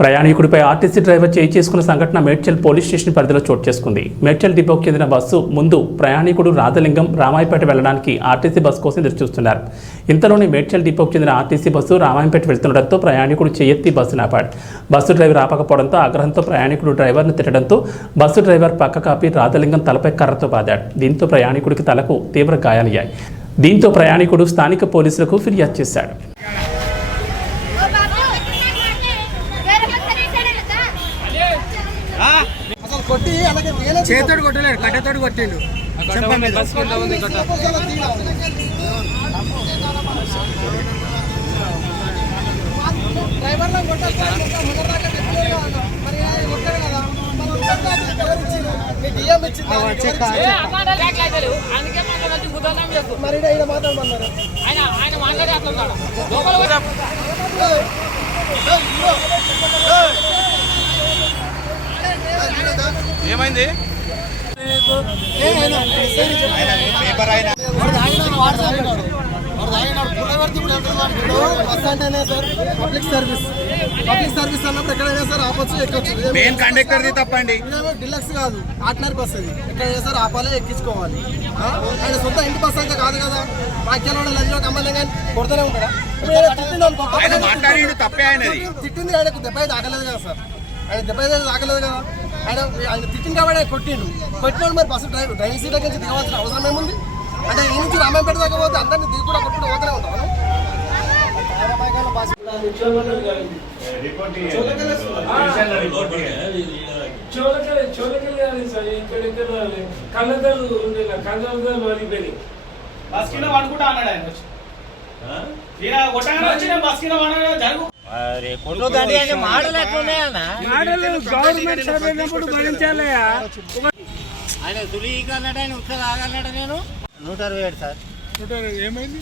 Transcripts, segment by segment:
ప్రయాణికుడిపై RTC driver చేయి చేసుకున్న సంఘటన మేడ్చల్ పోలీస్ స్టేషన్ పరిధిలో చోటు చేసుకుంది. మేడ్చల్ డిపోకి చెందిన బస్సు ముందు ప్రయాణికుడు రాజలింగం రామాయపేట వెళ్లడానికి ఆర్టీసీ బస్సు కోసం ఎదురుచూస్తున్నారు. ఇంతలోనే మేడ్చల్ డిపోకి చెందిన ఆర్టీసీ బస్సు రామాయపేట వెళ్తుండటంతో ప్రయాణికుడు చేయెత్తి బస్సు ఆపాడు. బస్సు డ్రైవర్ ఆపకపోవడంతో ఆగ్రహంతో ప్రయాణికుడు డ్రైవర్ను తిట్టడంతో బస్సు డ్రైవర్ పక్క కాపి రాజలింగం తలపై కర్రతో బాదాడు. దీంతో ప్రయాణికుడికి తలకు తీవ్ర గాయాలయ్యాయి. దీంతో ప్రయాణికుడు స్థానిక పోలీసులకు ఫిర్యాదు చేశాడు. చేతోడు కొట్టలేడు, కట్టతోడు కొట్టిండు. ఏమైంది? పబ్లిక్ సర్వీస్ అన్నప్పుడు ఎక్కడైనా సార్ ఆపొచ్చు, ఎక్కొచ్చు. మెయిన్ కండక్టర్ది తప్పండి. డిలక్స్ కాదు, ఆర్డినరీ బస్ అది. ఎక్కడైనా సార్ ఆపాలి, ఎక్కించుకోవాలి. ఆయన సొంత ఇంటి బస్ అయితే కాదు కదా. వాక్యాలు లంచ్లో కమ్మలే కానీ కొడుతూనే ఉంటాడా? తప్పే ఆయనది. తిట్టింది, ఆయనకు దెబ్బ అయితే ఆగలేదు కదా సార్. ఆయన దెబ్బ అయితే ఆగలేదు కదా. ఆయన తిట్టింది కాబట్టి ఆయన కొట్టిండు. కొట్టినోడు మరి బస్సు డ్రైవింగ్ సీట్ల నుంచి దిగవలసిన అవసరం ఏముంది? అంటే ఈ నుంచి రామాయపేట దాకా పోతే అందరినీ దిగు కూడా కొట్టుకుంటూ పోతూనే ఉంటాం. ఆయన తులిగా అన్నాడు, ఆయన ఉత్తగా ఆగన్నాడు. నేను 167 సార్. ఏమైంది?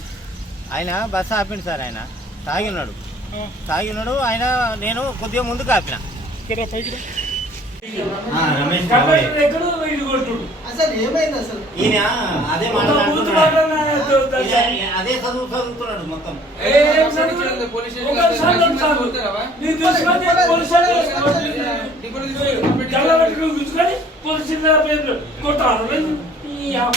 ఆయన బస్సు ఆపిండు సార్. ఆయన తాగినాడు. ఆయన నేను కొద్దిగా ముందుకు ఆపిన. రమేష్ ఈయన అదే అదే చదువుతున్నాడు మొత్తం. పోలీసు